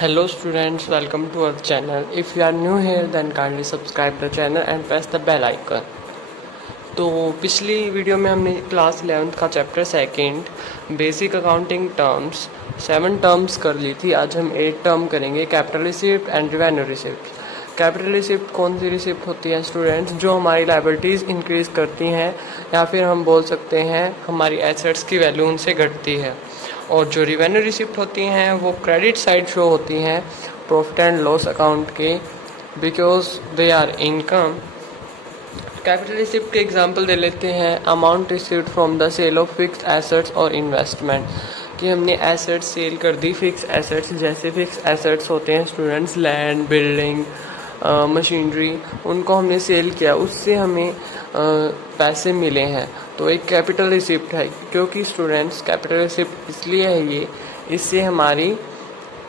Hello students, welcome to our channel. If you are new here then kindly subscribe the channel and press the bell icon. तो पिछली video में हमने class 11th का chapter second basic accounting terms 7 terms कर ली थी। आज हम 8 term करेंगे, capital receipt and revenue receipt. Capital receipt कौन सी रिसिप्ट होती है स्टूडेंट्स? जो हमारी लायबिलिटीज़ इंक्रीज़ करती हैं या फिर हम बोल सकते हैं हमारी एसेट्स की वैल्यू उनसे घटती है। और जो रेवेन्यू रिसिप्ट होती हैं वो क्रेडिट साइड शो होती हैं प्रॉफिट एंड लॉस अकाउंट के, because they are income. Capital receipt के एग्जांपल दे लेते हैं। Amount received from the sale of fixed assets और इन्वेस्टमेंट, कि हमने एसेट्स सेल कर दी, फिक्स एसेट्स। जैसे फिक्स एसेट्स होते हैं स्टूडेंट्स लैंड, बिल्डिंग, मशीनरी, उनको हमने सेल किया, उससे हमें पैसे मिले हैं, तो एक कैपिटल रिसिप्ट है। क्योंकि स्टूडेंट्स कैपिटल रिसिप्ट इसलिए है ये, इससे हमारी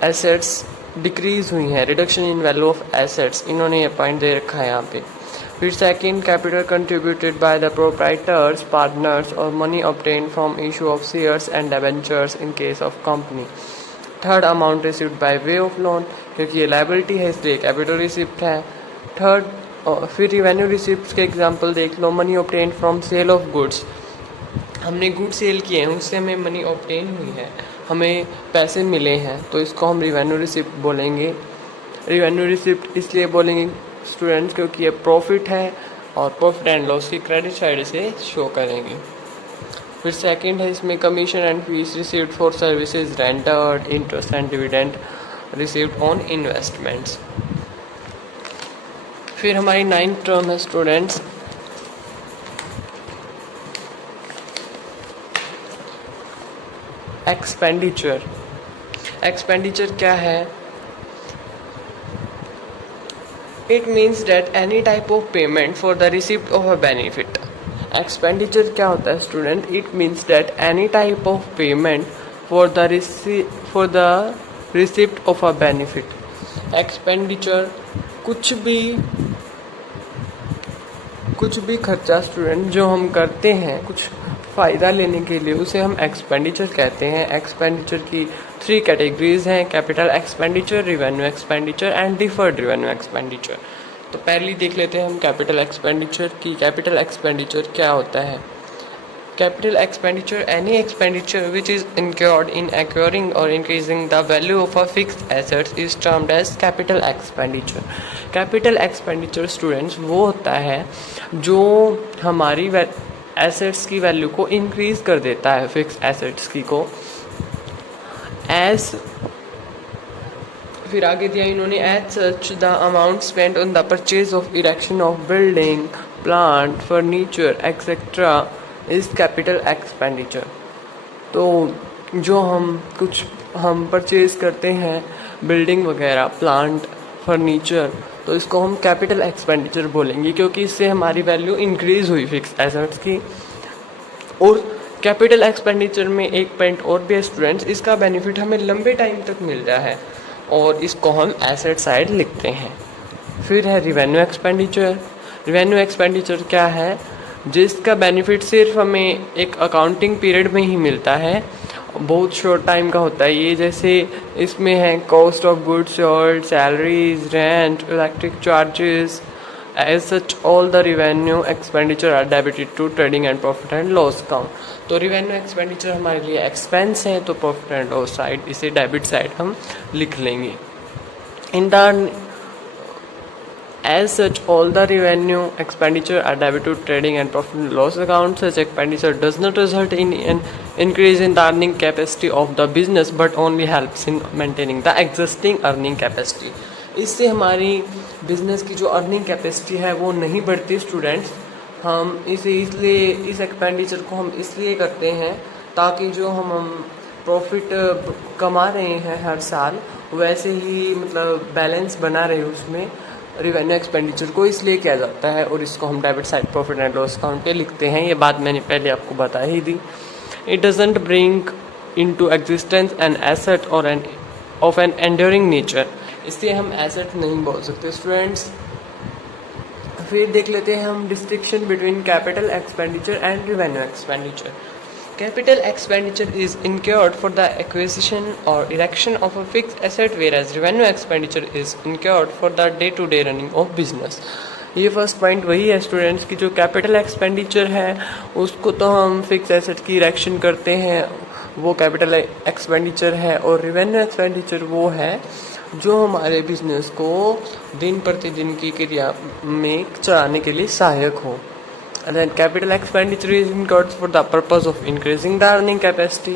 एसेट्स डिक्रीज़ हुई हैं, reduction in value of assets, इन्होंने ये पॉइंट दे रखा है यहाँ पे। फिर second, capital contributed by the proprietors, partners और money obtained from issue of shares and debentures in case of company. Third, amount received by way of loan, क्योंकि ये लायबिलिटी है इसलिए कैपिटल रिसिप्ट है। थर्ड, फिर रिवेन्यू रिसिप्ट के example देख लो। Money obtained from sale of goods, हमने गुड सेल किए हैं, उससे हमें मनी ऑब्टेन हुई है, हमें पैसे मिले हैं, तो इसको हम रिवेन्यू रिसिप्ट बोलेंगे। रिवेन्यू रिसिप्ट इसलिए बोलेंगे स्टूडेंट्स क्योंकि ये प्रॉफिट है और प्रॉफिट एंड लॉस की क्रेडिट साइड से शो करेंगे। फिर सेकंड है इसमें commission and fees received for services rendered, interest and dividend received on investments. फिर हमारी 9th टर्म है स्टूडेंट्स एक्सपेंडिचर। एक्सपेंडिचर क्या है? It means that any type of payment for the receipt of a benefit. Expenditure क्या होता है student? It means that any type of payment for the receipt of a benefit. Expenditure कुछ भी खर्चा student जो हम करते हैं कुछ फ़ायदा लेने के लिए, उसे हम एक्सपेंडिचर कहते हैं। एक्सपेंडिचर की 3 कैटेगरीज हैं, capital expenditure, revenue expenditure and deferred revenue expenditure. तो पहले देख लेते हैं हम कैपिटल एक्सपेंडिचर की। कैपिटल एक्सपेंडिचर क्या होता है? Capital expenditure any expenditure which is incurred in acquiring or increasing the value of a fixed assets is termed as capital expenditure. Capital expenditure students वो होता है जो हमारी एसेट्स की वैल्यू को इंक्रीज़ कर देता है, फिक्स एसेट्स की को। एज फिर आगे दिया इन्होंने, as such the amount spend on the purchase of erection of building, plant, furniture etcetera is capital expenditure. तो जो हम परचेज करते हैं बिल्डिंग वगैरह, प्लांट, फर्नीचर, तो इसको हम कैपिटल एक्सपेंडिचर बोलेंगे क्योंकि इससे हमारी वैल्यू इंक्रीज़ हुई फिक्स एसेट्स की। और कैपिटल एक्सपेंडिचर में एक पॉइंट और भी है स्टूडेंट्स, इसका बेनिफिट हमें लंबे टाइम तक मिल रहा है और इसको हम एसेट साइड लिखते हैं। फिर है रिवेन्यू एक्सपेंडिचर। रिवेन्यू एक्सपेंडिचर क्या है? जिसका बेनिफिट सिर्फ हमें एक अकाउंटिंग पीरियड में ही मिलता है, बहुत शॉर्ट टाइम का होता है ये। जैसे इसमें है cost of goods sold, salaries, rent, electric charges. As such all the revenue expenditure are debited to trading and profit and loss account. तो रिवेन्यू एक्सपेंडिचर हमारे लिए एक्सपेंस है, तो प्रॉफिट एंड लॉस साइड, इसे डेबिट साइड हम लिख लेंगे। In the As such, all the revenue expenditure are debited to trading and profit and loss account. Such expenditure does not result in an increase in the earning capacity of the business, but only helps in maintaining the existing earning capacity. इससे हमारी business की जो earning capacity है वो नहीं बढ़ती students. हम इसलिए इस एक्सपेंडिचर को हम इसलिए करते हैं ताकि जो हम प्रॉफिट कमा रहे हैं हर साल, वैसे ही मतलब बैलेंस बना रहे उसमें। रिवेन्यू एक्सपेंडिचर को इसलिए किया जाता है और इसको हम debit side profit and loss account पे लिखते हैं। ये बात मैंने पहले आपको बता ही दी। It doesn't bring into existence an asset और an of an enduring nature, इसलिए हम एसेट नहीं बोल सकते स्टूडेंट्स। फिर देख लेते हैं हम distinction between capital expenditure and revenue expenditure. Capital expenditure is incurred for the acquisition or erection of a fixed asset, whereas revenue expenditure is incurred for the day-to-day running of business. ये first point वही है students की जो capital expenditure है उसको तो हम fix asset की इरेक्शन करते हैं, वो कैपिटल एक्सपेंडिचर है, और रिवेन्यू एक्सपेंडिचर वो है जो हमारे बिजनेस को दिन प्रतिदिन की क्रिया में चलाने के लिए सहायक हो. And then capital expenditure is incurred for the purpose of increasing the earning capacity.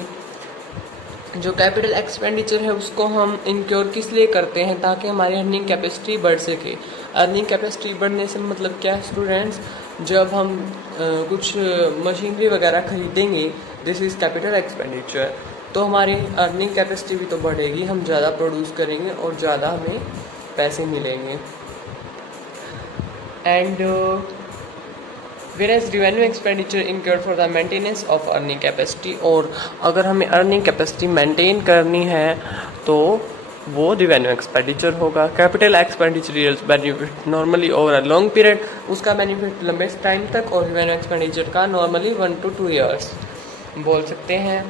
जो कैपिटल एक्सपेंडिचर है उसको हम इनक्योर किस लिए करते हैं, ताकि हमारी अर्निंग कैपेसिटी बढ़ सके. अर्निंग कैपेसिटी बढ़ने से मतलब क्या है स्टूडेंट्स, जब हम कुछ मशीनरी वगैरह खरीदेंगे, दिस इज़ कैपिटल एक्सपेंडिचर, तो हमारी अर्निंग कैपेसिटी भी तो बढ़ेगी, हम ज़्यादा प्रोड्यूस करेंगे और ज़्यादा हमें पैसे मिलेंगे. And whereas revenue expenditure incurred for the maintenance of earning capacity, और अगर हमें अर्निंग कैपेसिटी मेंटेन करनी है तो वो रिवेन्यू एक्सपेंडिचर होगा. Capital expenditure yields benefit normally over a long period, उसका बेनिफिट लंबे टाइम तक, और रिवेन्यू एक्सपेंडिचर का नॉर्मली 1 to 2 years बोल सकते हैं.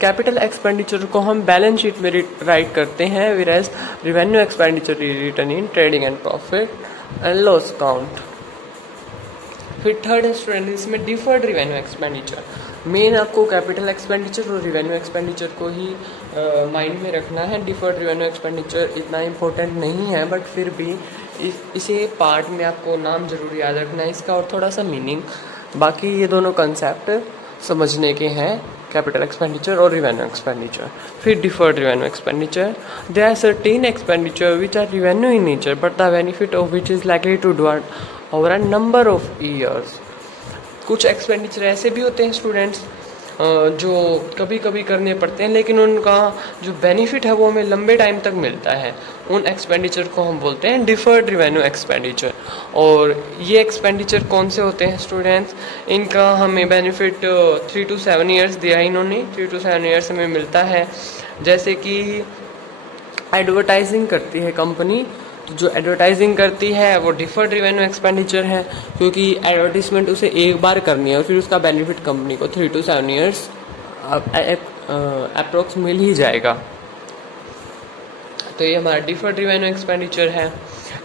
कैपिटल एक्सपेंडिचर को हम बैलेंस शीट में राइट करते हैं, whereas revenue expenditure is written in trading and profit and loss account. फिर थर्ड स्टूडेंट इसमें डिफर्ड रिवेन्यू एक्सपेंडिचर. मेन आपको कैपिटल एक्सपेंडिचर और रिवेन्यू एक्सपेंडिचर को ही माइंड में रखना है. डिफर्ड रिवेन्यू एक्सपेंडिचर इतना इम्पोर्टेंट नहीं है, बट फिर भी इसे पार्ट में आपको नाम जरूर याद रखना है इसका और थोड़ा सा मीनिंग. बाकी ये दोनों कंसेप्ट समझने के हैं, कैपिटल एक्सपेंडिचर और रिवेन्यू एक्सपेंडिचर. फिर deferred revenue expenditure, there are certain expenditure which are revenue in nature but the benefit of which is likely to do over a number of years. कुछ expenditure ऐसे भी होते हैं students जो कभी कभी करने पड़ते हैं, लेकिन उनका जो बेनिफिट है वो हमें लंबे टाइम तक मिलता है. उन एक्सपेंडिचर को हम बोलते हैं डिफर्ड रिवेन्यू एक्सपेंडिचर. और ये एक्सपेंडिचर कौन से होते हैं स्टूडेंट्स, इनका हमें बेनिफिट 3 to 7 years दिया है इन्होंने. 3 to 7 years हमें मिलता है. जैसे कि एडवर्टाइजिंग करती है कंपनी, तो जो एडवर्टाइजिंग करती है वो डिफर्ड रिवेन्यू एक्सपेंडिचर है, क्योंकि एडवर्टीजमेंट उसे एक बार करनी है और फिर उसका बेनिफिट कंपनी को 3 to 7 years अप्रोक्स मिल ही जाएगा. तो ये हमारा डिफर्ड रिवेन्यू एक्सपेंडिचर है.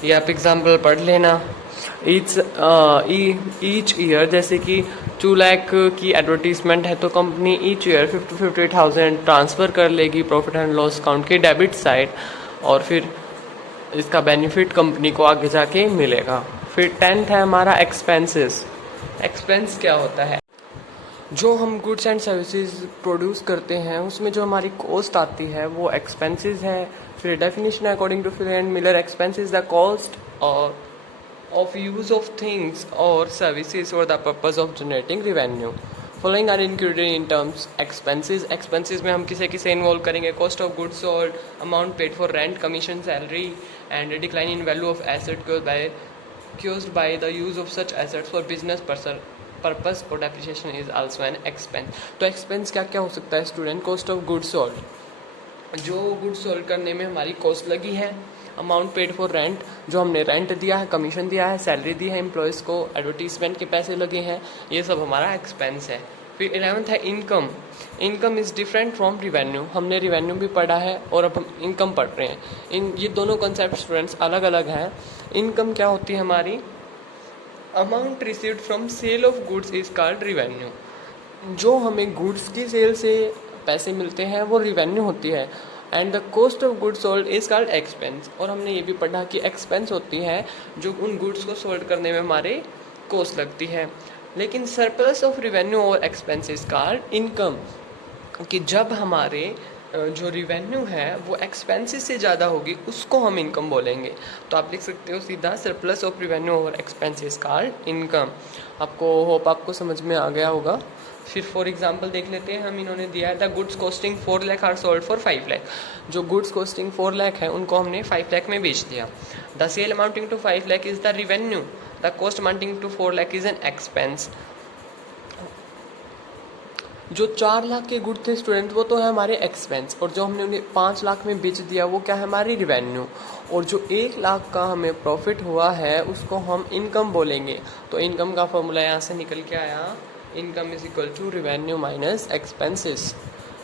ये आप एग्जांपल पढ़ लेना. ईच ईयर जैसे कि 2 लाख की एडवर्टीजमेंट है तो कंपनी ईच ईयर 50,000 ट्रांसफ़र कर लेगी प्रॉफिट एंड लॉस अकाउंट के डेबिट साइड, और फिर इसका बेनिफिट कंपनी को आगे जाके मिलेगा. फिर 10th है हमारा एक्सपेंसेस. एक्सपेंस क्या होता है, जो हम गुड्स एंड सर्विसेज प्रोड्यूस करते हैं उसमें जो हमारी कॉस्ट आती है वो एक्सपेंसेस है. फिर definition according to Phil and Miller, expenses the cost और ऑफ यूज ऑफ थिंग्स और services for the purpose of generating revenue. Following are included in terms expenses. Expenses में हम किसे किसे इन्वॉल्व करेंगे, cost of goods sold, amount paid for rent, commission, salary and decline in value of asset caused by the use of such assets for business purpose or depreciation is also an expense. तो expense क्या क्या हो सकता है student, cost of goods sold, जो goods sold करने में हमारी कॉस्ट लगी है, अमाउंट पेड फॉर रेंट, जो हमने रेंट दिया है, कमीशन दिया है, सैलरी दी है एम्प्लॉयज़ को, एडवर्टीजमेंट के पैसे लगे हैं, ये सब हमारा एक्सपेंस है. फिर 11th है income. Income is different from revenue. हमने रिवेन्यू भी पढ़ा है और अब हम इनकम पढ़ रहे हैं. ये दोनों कॉन्सेप्ट स्टूडेंट्स अलग अलग हैं. इनकम क्या होती है हमारी, amount received from sale of goods is called revenue. जो हमें गुड्स की सेल से पैसे मिलते हैं वो रिवेन्यू होती है. And the cost of goods sold is called expense. और हमने ये भी पढ़ा कि एक्सपेंस होती है जो उन गुड्स को सोल्ड करने में हमारे कॉस्ट लगती है. लेकिन सरप्लस ऑफ रिवेन्यू और एक्सपेंस इज कॉल्ड इनकम, कि जब हमारे जो रिवेन्यू है वो एक्सपेंसेस से ज़्यादा होगी उसको हम इनकम बोलेंगे. तो आप लिख सकते हो सीधा सरप्लस ऑफ रिवेन्यू और एक्सपेंसेस कॉल्ड इनकम. आपको होप आपको समझ में आ गया होगा. फिर फॉर एग्जांपल देख लेते हैं. हम इन्होंने दिया है the goods costing 4 lakh are sold for 5 lakh. जो गुड्स कॉस्टिंग 4 लाख है उनको हमने 5 लाख में बेच दिया. The sale amounting to 5 lakh is the revenue, the cost amounting to 4 lakh is an expense. जो 4 लाख के गुड थे स्टूडेंट वो तो है हमारे एक्सपेंस, और जो हमने उन्हें 5 लाख में बेच दिया वो क्या है हमारी रिवेन्यू. और जो 1 लाख का हमें प्रॉफिट हुआ है उसको हम इनकम बोलेंगे. तो इनकम का फॉर्मूला यहाँ से निकल के आया, income is equal to revenue minus expenses.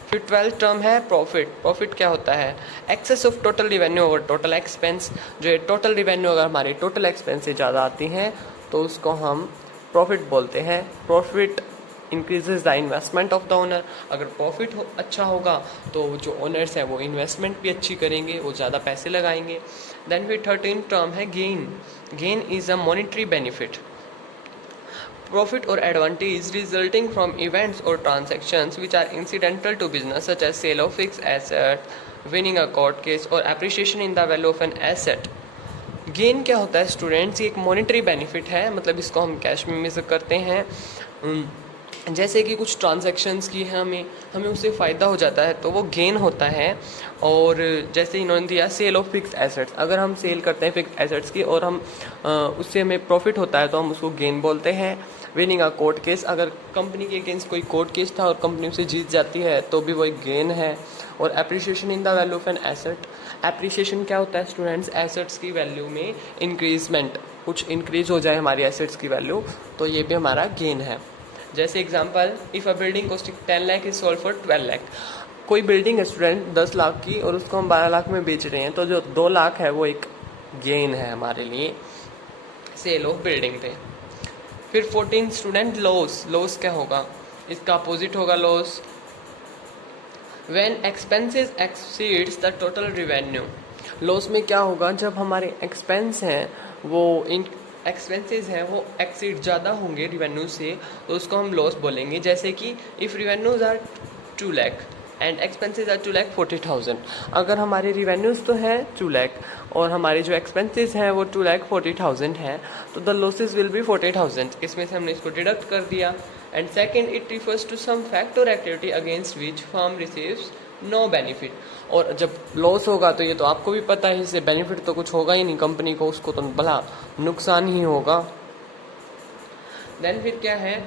फिर 12th टर्म है प्रॉफिट। प्रॉफिट क्या होता है? Excess of total revenue over total expense. जो है टोटल रिवेन्यू अगर हमारी टोटल एक्सपेंस से ज़्यादा आती हैं तो उसको हम प्रॉफिट बोलते हैं। Profit increases the investment of the owner. अगर प्रॉफिट अच्छा होगा तो जो ओनर्स हैं वो इन्वेस्टमेंट भी अच्छी करेंगे, वो ज़्यादा पैसे लगाएंगे। देन फिर 13th टर्म है gain. Gain is a monetary benefit, profit or advantage resulting from events or transactions which are incidental to business such as sale of fixed asset, winning a court case or appreciation in the value of an asset। Gain क्या होता है students? ये एक monetary benefit है, मतलब इसको हम cash में मेजर करते हैं। जैसे कि कुछ ट्रांजैक्शंस की है, हमें उससे फ़ायदा हो जाता है तो वो गेन होता है। और जैसे इन्होंने दिया सेल ऑफ फिक्स एसेट्स, अगर हम सेल करते हैं फिक्स एसेट्स की और हम उससे हमें प्रॉफिट होता है तो हम उसको गेन बोलते हैं। विनिंग अ कोर्ट केस, अगर कंपनी के अगेंस्ट कोई कोर्ट केस था और कंपनी उसे जीत जाती है तो भी वो एक गेन है। और appreciation in the value of an asset. Appreciation क्या होता है स्टूडेंट्स? एसेट्स की वैल्यू में इंक्रीजमेंट, कुछ इंक्रीज हो जाए हमारी एसेट्स की वैल्यू तो ये भी हमारा गेन है। जैसे example, if a building costing 10 lakh is sold for 12 lakh. कोई बिल्डिंग है स्टूडेंट 10 लाख की और उसको हम 12 लाख में बेच रहे हैं तो जो 2 लाख है वो एक गेन है हमारे लिए सेल ऑफ बिल्डिंग पे। फिर 14 स्टूडेंट लॉस। लॉस क्या होगा? इसका अपोजिट होगा loss. When expenses exceeds the total revenue. Loss में क्या होगा? जब हमारे एक्सपेंस हैं वो इन एक्सपेंसेस हैं वो एक्सीड ज़्यादा होंगे रिवेन्यू से तो उसको हम लॉस बोलेंगे। जैसे कि if revenues are 2 lakh and expenses are 2,40,000। अगर हमारे रिवेन्यूज़ तो हैं 2 लाख और हमारे जो एक्सपेंसेस हैं वो 2,40,000 हैं तो द लॉसेस विल बी 40,000। इसमें से हमने इसको डिडक्ट कर दिया। And second, it refers to some fact और activity against which firm receives no benefit. और जब लॉस होगा तो ये तो आपको भी पता है, इससे बेनिफिट तो कुछ होगा ही नहीं कंपनी को, उसको तो भला नुकसान ही होगा। देन फिर क्या है?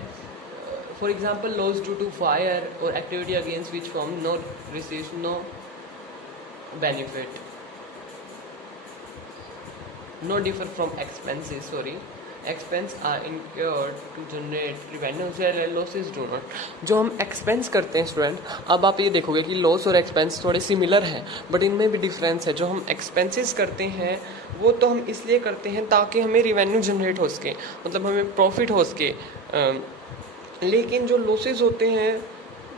For example, loss due to fire और activity against which firm no receives no benefit, no differ from expenses. Sorry, expense are incurred to generate revenue whereas losses do not। जो हम एक्सपेंस करते हैं student, अब आप ये देखोगे कि लॉस और एक्सपेंस थोड़े सिमिलर हैं बट इनमें भी डिफरेंस है। जो हम एक्सपेंसेस करते हैं वो तो हम इसलिए करते हैं ताकि हमें रिवेन्यू जनरेट हो सके, मतलब हमें प्रॉफिट हो सके। लेकिन जो लॉसेस होते हैं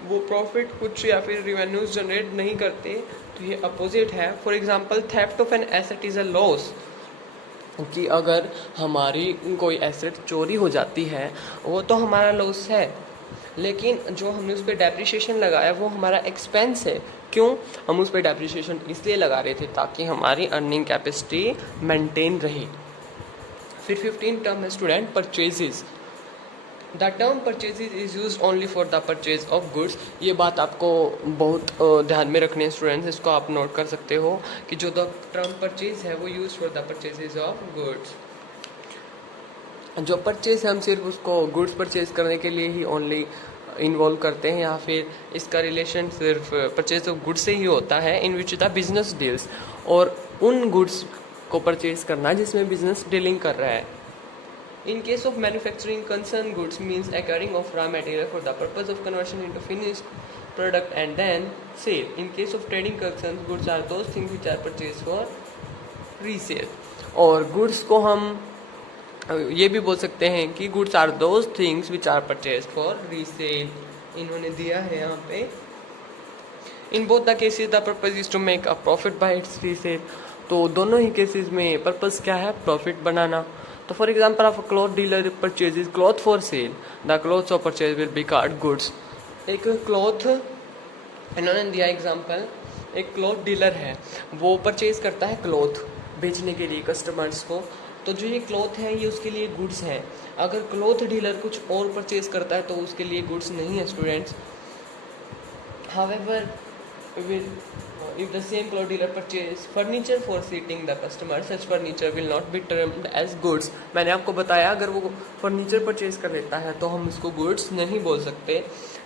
वो प्रॉफिट कुछ या फिर रिवेन्यूज जनरेट नहीं करते, तो ये अपोजिट है। For example, theft of an asset is a loss, कि अगर हमारी कोई एसेट चोरी हो जाती है वो तो हमारा लॉस है, लेकिन जो हमने उस पर डेप्रिसिएशन लगाया वो हमारा एक्सपेंस है। क्यों? हम उस पर डेप्रिसिएशन इसलिए लगा रहे थे ताकि हमारी अर्निंग कैपेसिटी मेंटेन रहे। फिर 15 टर्म है student purchases. The term purchases is use only for the purchase of goods. ये बात आपको बहुत ध्यान में रखनी है स्टूडेंट्स, इसको आप नोट कर सकते हो कि जो द टर्म परचेज है वो use for the purchases of goods. जो परचेज है हम सिर्फ उसको गुड्स परचेज करने के लिए ही ओनली इन्वॉल्व करते हैं, या फिर इसका रिलेशन सिर्फ परचेज ऑफ गुड्स से ही होता है इन विच द बिजनेस डील्स, और उन गुड्स को परचेज करना जिसमें बिजनेस डीलिंग कर रहा है। In case of manufacturing, concerned goods means acquiring of raw material for the purpose of conversion into finished product and then sale. In case of trading, concerned goods are those things which are purchased for resale. और goods को हम ये भी बोल सकते हैं कि goods are those things which are purchased for resale. इन्होंने दिया है यहाँ पे। In both the cases, the purpose is to make a profit by its resale. तो दोनों ही केसेस में पर्पस क्या है? प्रॉफिट बनाना। तो for example, of a cloth dealer purchases cloth for sale, the clothes of purchase will be called goods. एक cloth इन्होंने दिया example, एक क्लॉथ डीलर है वो परचेज करता है क्लॉथ बेचने के लिए कस्टमर्स को, तो जो ये क्लॉथ है ये उसके लिए गुड्स है। अगर क्लॉथ डीलर कुछ और परचेज करता है तो उसके लिए गुड्स नहीं है students. However, if the same cloth dealer purchase furniture for seating the customer, such furniture will not be termed as goods। मैंने आपको बताया अगर वो फर्नीचर परचेज कर लेता है तो हम उसको गुड्स नहीं बोल सकते,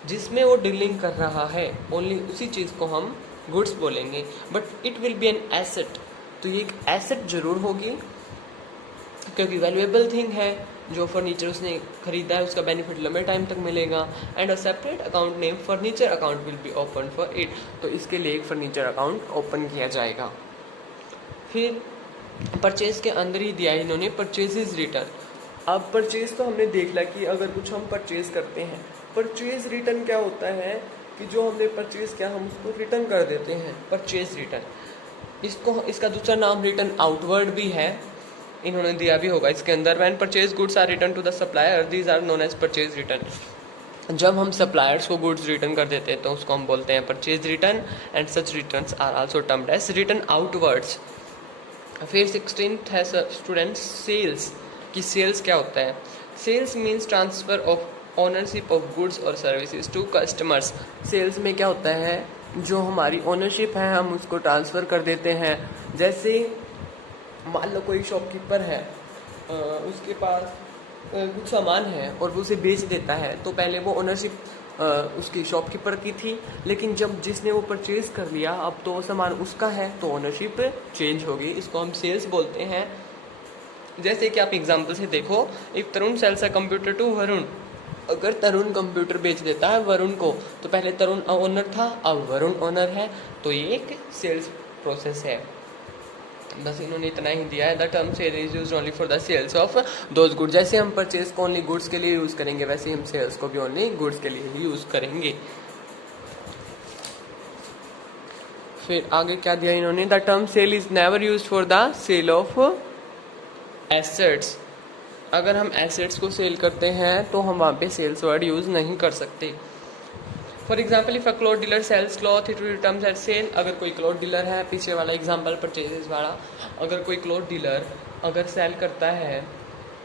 जिसमें वो डीलिंग कर रहा है ओनली उसी चीज़ को हम गुड्स बोलेंगे। But it will be an asset, तो ये एक एसेट जरूर होगी क्योंकि वैल्यूएबल थिंग है, जो फर्नीचर उसने खरीदा है उसका बेनिफिट लंबे टाइम तक मिलेगा। And a separate account name furniture account will be open for it, तो इसके लिए एक फर्नीचर अकाउंट ओपन किया जाएगा। फिर परचेज के अंदर ही दिया इन्होंने परचेज इज रिटर्न। अब परचेज तो हमने देख लिया कि अगर कुछ हम परचेज करते हैं, परचेज रिटर्न क्या होता है कि जो हमने परचेज किया हम उसको रिटर्न कर देते हैं, परचेज रिटर्न। इसका दूसरा नाम रिटर्न आउटवर्ड भी है, इन्होंने दिया भी होगा इसके अंदर। When purchase goods are return to the supplier these are known as purchase return. जब हम सप्लायर्स को गुड्स रिटर्न कर देते हैं तो उसको हम बोलते हैं purchase return. And such returns are also termed as return outwards. फिर 16th है स्टूडेंट्स सेल्स, कि सेल्स क्या होता है। Sales means transfer of ownership of goods और सर्विसेज टू कस्टमर्स। सेल्स में क्या होता है, जो हमारी ओनरशिप है हम उसको ट्रांसफ़र कर देते हैं। जैसे मान लो कोई शॉपकीपर है, उसके पास कुछ सामान है और वो उसे बेच देता है, तो पहले वो ओनरशिप उसकी शॉपकीपर की थी, लेकिन जब जिसने वो परचेज कर लिया अब तो वो सामान उसका है, तो ओनरशिप चेंज होगी, इसको हम सेल्स बोलते हैं। जैसे कि आप एग्जांपल से देखो, if Tarun sells a computer to Varun, अगर तरुण कंप्यूटर बेच देता है वरुण को, तो पहले तरुण ओनर था अब वरुण ओनर है, तो ये एक सेल्स प्रोसेस है। बस इन्होंने इतना ही दिया है। The term sale is used only for the sales of those goods. जैसे हम परचेज को ओनली गुड्स के लिए यूज़ करेंगे, वैसे ही हम सेल्स को भी ओनली गुड्स के लिए ही यूज़ करेंगे। फिर आगे क्या दिया इन्होंने, the term sale is never used for the sale of assets. अगर हम एसेट्स को सेल करते हैं तो हम वहाँ पे सेल्स वर्ड यूज़ नहीं कर सकते। For example if a cloth dealer sells cloth it will terms at sale. अगर कोई क्लॉथ डीलर है, पीछे वाला एग्जाम्पल परचेजेस वाला, अगर कोई क्लॉथ डीलर अगर सेल करता है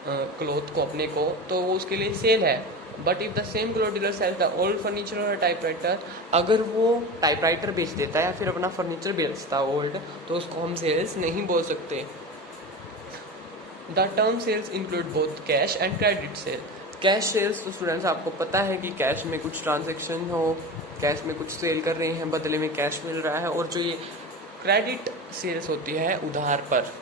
क्लॉथ को अपने को, तो वो उसके लिए सेल है। But if the same cloth dealer sells the old furniture और टाइपराइटर, अगर वो टाइपराइटर बेच देता है या फिर अपना फर्नीचर बेचता है ओल्ड, तो उसको हम सेल्स नहीं बोल सकते। The term sales include both cash and credit sale. Cash sales तो स्टूडेंट्स आपको पता है कि कैश में कुछ ट्रांजैक्शन हो, कैश में कुछ सेल कर रहे हैं, बदले में कैश मिल रहा है, और जो ये क्रेडिट सेल्स होती है उधार पर।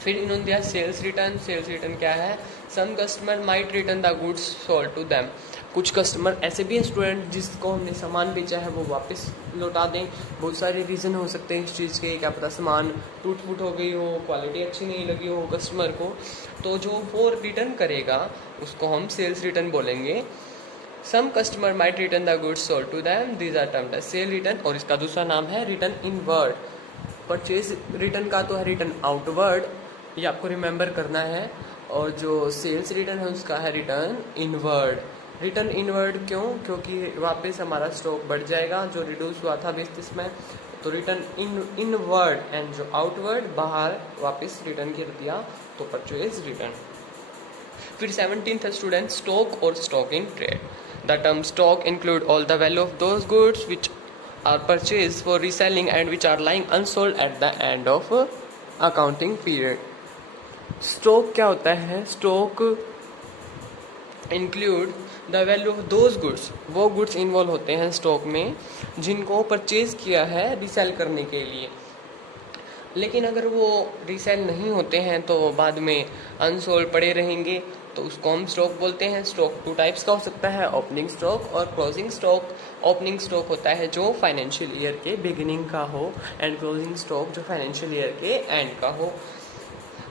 फिर इन्होंने दिया सेल्स रिटर्न। सेल्स रिटर्न क्या है, some customer might return the goods sold to them. कुछ कस्टमर ऐसे भी हैं स्टूडेंट जिसको हमने सामान बेचा है वो वापस लौटा दें। बहुत सारे रीज़न हो सकते हैं इस चीज़ के, क्या पता सामान टूट फूट हो गई हो, क्वालिटी अच्छी नहीं लगी हो कस्टमर को, तो जो वो रिटर्न करेगा उसको हम सेल्स रिटर्न बोलेंगे। Some customer might return the goods sold to them, these are termed as sale return. और इसका दूसरा नाम है रिटर्न इनवर्ड। परचेज रिटर्न का तो है रिटर्न आउटवर्ड, ये आपको रिमेंबर करना है, और जो सेल्स रिटर्न है उसका है रिटर्न इनवर्ड। रिटर्न इनवर्ड क्यों, क्योंकि वापस हमारा स्टॉक बढ़ जाएगा जो रिड्यूस हुआ था 2030 में, तो रिटर्न इनवर्ड। एंड जो आउटवर्ड बाहर वापस रिटर्न कर दिया, तो परचेज रिटर्न। फिर 17th है स्टूडेंट स्टॉक और stock in trade. The term stock include all the value of those goods which are purchase for reselling and which are lying unsold at the end of accounting period. Stock क्या होता है, stock include the value of those goods, वो goods involve होते हैं stock में जिनको purchase किया है रीसेल करने के लिए, लेकिन अगर वो रीसेल नहीं होते हैं तो बाद में अनसोल्ड पड़े रहेंगे, तो उसको हम स्टॉक बोलते हैं। स्टॉक 2 टाइप्स का हो सकता है, ओपनिंग स्टॉक और क्लोजिंग स्टॉक। ओपनिंग स्टॉक होता है जो फाइनेंशियल ईयर के बिगिनिंग का हो, एंड क्लोजिंग स्टॉक जो फाइनेंशियल ईयर के एंड का हो।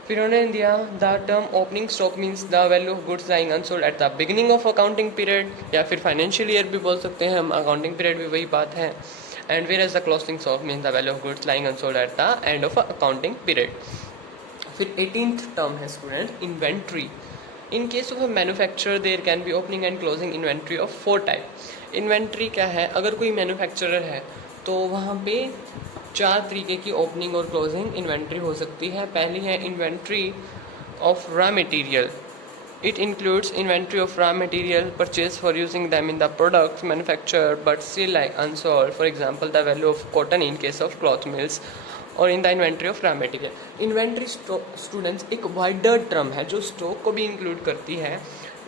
फिर उन्होंने दिया the term opening stock means the value of goods lying unsold at the beginning of accounting period, या फिर फाइनेंशियल ईयर भी बोल सकते हैं हम, अकाउंटिंग पीरियड भी वही बात है। And whereas the closing stock means the value of goods lying unsold at the end of accounting period. फिर 18th टर्म है student inventory. In case of a manufacturer there can be opening and closing inventory of 4 type. Inventory क्या है, अगर कोई manufacturer है तो वहाँ पे 4 तरीके की ओपनिंग और क्लोजिंग इन्वेंट्री हो सकती है। पहली है inventory of raw material. It includes inventory of raw material purchased for using them in the products manufactured but still like unsold. For example, the value of cotton in case of cloth mills or in the inventory of raw material. Inventory students एक wider term है जो stock को भी include करती है।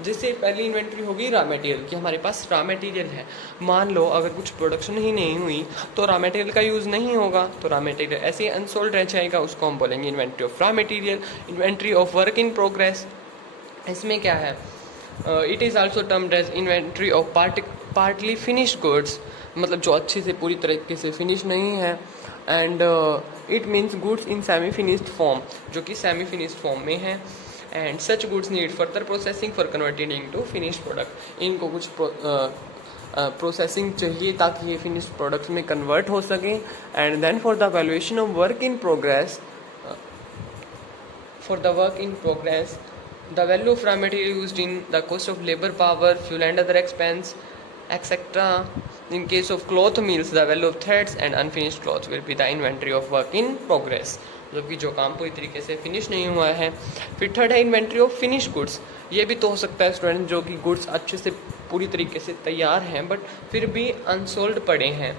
जैसे पहली inventory होगी रॉ मटेरियल की, हमारे पास रॉ मटेरियल है, मान लो अगर कुछ प्रोडक्शन ही नहीं हुई तो रॉ मटेरियल का यूज़ नहीं होगा, तो रॉ मटेरियल ऐसे ही अनसोल्ड रह जाएगा, उसको हम बोलेंगे inventory of raw material. Inventory of work in progress, इसमें क्या है, it is also termed as inventory of partly finished goods, मतलब जो अच्छे से पूरी तरीके से फिनिश नहीं है। And it means goods in semi finished form, जो कि सेमी फिनिश्ड फॉर्म में है। And such goods need further processing for converted into finished product, इनको कुछ प्रोसेसिंग चाहिए ताकि ये फिनिश्ड प्रोडक्ट्स में कन्वर्ट हो सकें। And then for the valuation of work in progress, for the work in progress, the value of raw material used in the cost of labor, power, fuel and other expense, etc. In case of cloth mills, the value of threads and unfinished cloth will be the inventory of work in progress, मतलब कि जो काम पूरी तरीके से finish नहीं हुआ है। फिर थर्ड है इन्वेंट्री ऑफ फिनिश गुड्स। ये भी तो हो सकता है स्टूडेंट जो कि गुड्स अच्छे से पूरी तरीके से तैयार हैं बट फिर भी अनसोल्ड पड़े हैं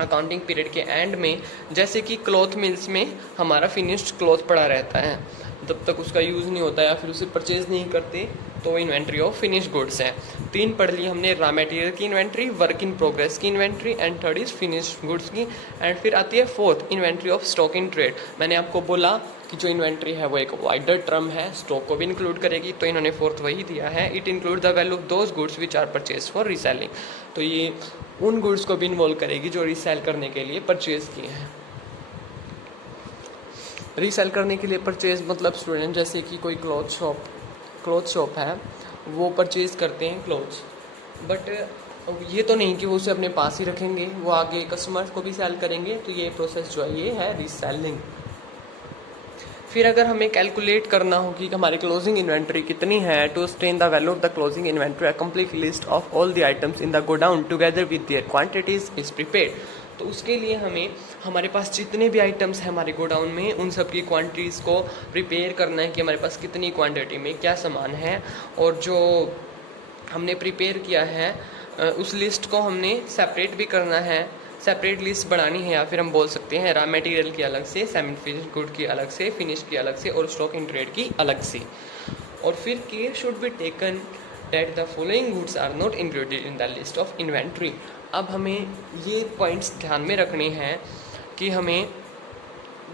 अकाउंटिंग पीरियड के एंड में, जैसे कि क्लॉथ मिल्स में हमारा फिनिश्ड क्लॉथ पड़ा रहता है, जब तक उसका यूज़ नहीं होता या फिर उसे परचेज नहीं करते, तो इन्वेंट्री ऑफ फिनिश गुड्स है। 3 पढ़ ली हमने, रॉ मटेरियल की इन्वेंट्री, वर्क इन प्रोग्रेस की inventory and third is finish goods की। एंड फिर आती है fourth, inventory of stock in trade. मैंने आपको बोला कि जो इन्वेंट्री है वो एक वाइडर टर्म है, स्टॉक को भी इंक्लूड करेगी, तो इन्होंने फोर्थ वही दिया है। It include the value of those goods which are purchase for reselling, तो ये उन गुड्स को भी इन्वॉल्व करेगी जो रीसेल करने के लिए परचेज किए हैं। रीसेल करने के लिए परचेज मतलब स्टूडेंट जैसे कि कोई क्लॉथ शॉप है, वो परचेज करते हैं क्लॉथ्स, बट ये तो नहीं कि वो उसे अपने पास ही रखेंगे, वो आगे कस्टमर्स को भी सेल करेंगे, तो ये प्रोसेस जो है ये है रीसेलिंग। फिर अगर हमें कैलकुलेट करना हो कि हमारी क्लोजिंग इन्वेंट्री कितनी है, to ascertain the value of the closing inventory, a complete list of all the items in the godown together with their quantities is prepared, तो उसके लिए हमें हमारे पास जितने भी आइटम्स हैं हमारे गोडाउन में उन सब की क्वांटिटीज़ को प्रिपेयर करना है कि हमारे पास कितनी क्वांटिटी में क्या सामान है, और जो हमने प्रिपेयर किया है उस लिस्ट को हमने सेपरेट भी करना है, सेपरेट लिस्ट बनानी है, या फिर हम बोल सकते हैं रॉ मटेरियल की अलग से, सेमी फिनिश गुड की अलग से, फिनिश की अलग से और स्टॉक इन ट्रेड की अलग से। और फिर care should be taken that the following goods are not included in the list of inventory. अब हमें ये पॉइंट्स ध्यान में रखने हैं कि हमें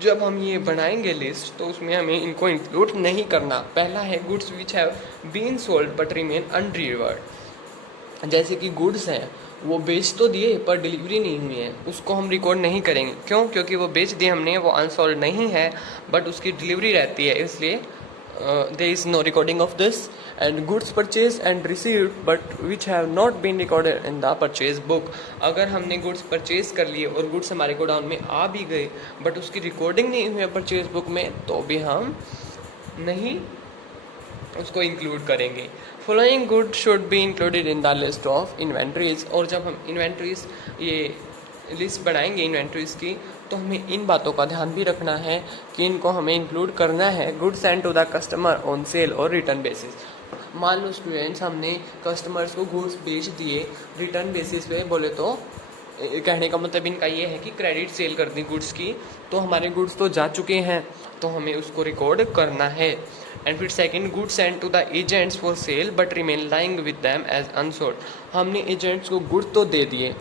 जब हम ये बनाएंगे लिस्ट तो उसमें हमें इनको इंक्लूड नहीं करना। पहला है goods which have been sold but remain undelivered, जैसे कि गुड्स हैं वो बेच तो दिए पर डिलीवरी नहीं हुई है, उसको हम रिकॉर्ड नहीं करेंगे। क्यों? क्योंकि वो बेच दिए हमने, वो अनसोल्ड नहीं है बट उसकी डिलीवरी रहती है, इसलिए there is no recording of this। and goods purchased and received but which have not been recorded in the purchase book, अगर हमने गुड्स परचेज कर लिए और गुड्स हमारे गोडाउन में आ भी गए बट उसकी रिकॉर्डिंग नहीं हुई है परचेज बुक में, तो भी हम नहीं उसको इंक्लूड करेंगे। Following good should be included in the list of inventories, और जब हम इन्वेंट्रीज ये लिस्ट बनाएंगे इन्वेंट्रीज की, तो हमें इन बातों का ध्यान भी रखना है कि इनको हमें इंक्लूड करना है। Goods send to the customer on sale और रिटर्न बेसिस। मान लो स्टूडेंट्स हमने कस्टमर्स को गुड्स बेच दिए रिटर्न बेसिस पे, बोले तो कहने का मतलब इनका ये है कि क्रेडिट सेल कर दी गुड्स की, तो हमारे गुड्स तो जा चुके हैं तो हमें उसको रिकॉर्ड करना है। एंड फिर second, goods send to the agents for sale but remain lying with them as unsold. हमने एजेंट्स को गुड तो दे दिए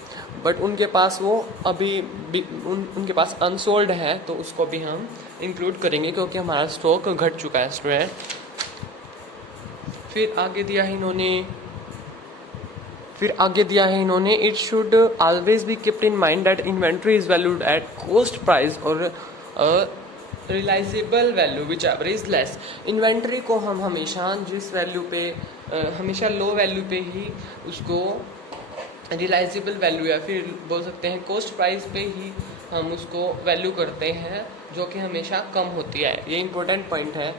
बट उनके पास वो अभी भी उनके पास अनसोल्ड है, तो उसको भी हम इंक्लूड करेंगे क्योंकि हमारा स्टॉक घट चुका है स्टूडेंट। फिर आगे दिया है इन्होंने it should always be kept in mind that inventory is valued at cost price और realisable value whichever is less. Inventory को हम हमेशा जिस वैल्यू पे हमेशा लो वैल्यू पे ही उसको रियलाइजेबल वैल्यू या फिर बोल सकते हैं कॉस्ट प्राइस पे ही हम उसको वैल्यू करते हैं, जो कि हमेशा कम होती है। ये इंपॉर्टेंट पॉइंट है।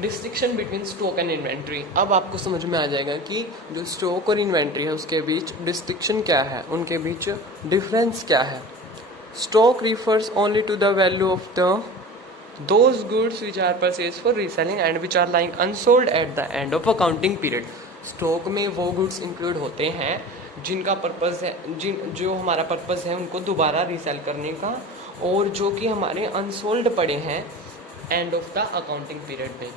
Distinction between stock and inventory, अब आपको समझ में आ जाएगा कि जो स्टॉक और इन्वेंट्री है उसके बीच डिस्टिंक्शन क्या है, उनके बीच डिफरेंस क्या है। Stock refers only to the value of those goods which are purchased for reselling and which are lying unsold at the end of accounting period। Stock में वो गुड्स इंक्लूड होते हैं जिनका पर्पस है जो हमारा पर्पस है उनको दोबारा रीसेल करने का, और जो कि हमारे अनसोल्ड पड़े हैं end of the accounting period में।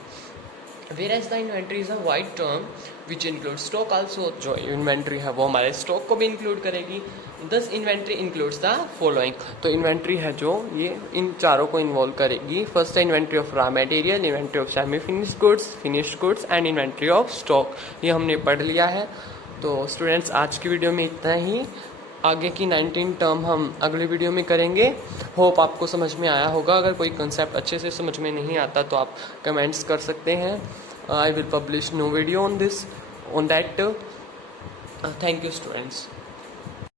Whereas the inventory is a wide term which includes stock also, जो इन्वेंट्री है वो हमारे स्टॉक को भी इंक्लूड करेगी दस इन्वेंट्री इंक्लूड्स द फॉलोइंग। तो इन्वेंट्री है जो ये इन चारों को इन्वॉल्व करेगी। फर्स्ट है inventory of raw material, inventory of semi finished goods and inventory of stock. ये हमने पढ़ लिया है। तो स्टूडेंट्स आज की वीडियो में इतना ही। आगे की 19 टर्म हम अगली वीडियो में करेंगे। होप आपको समझ में आया होगा। अगर कोई कंसेप्ट अच्छे से समझ में नहीं आता तो आप कमेंट्स कर सकते हैं। I will publish no video on that. Thank you students.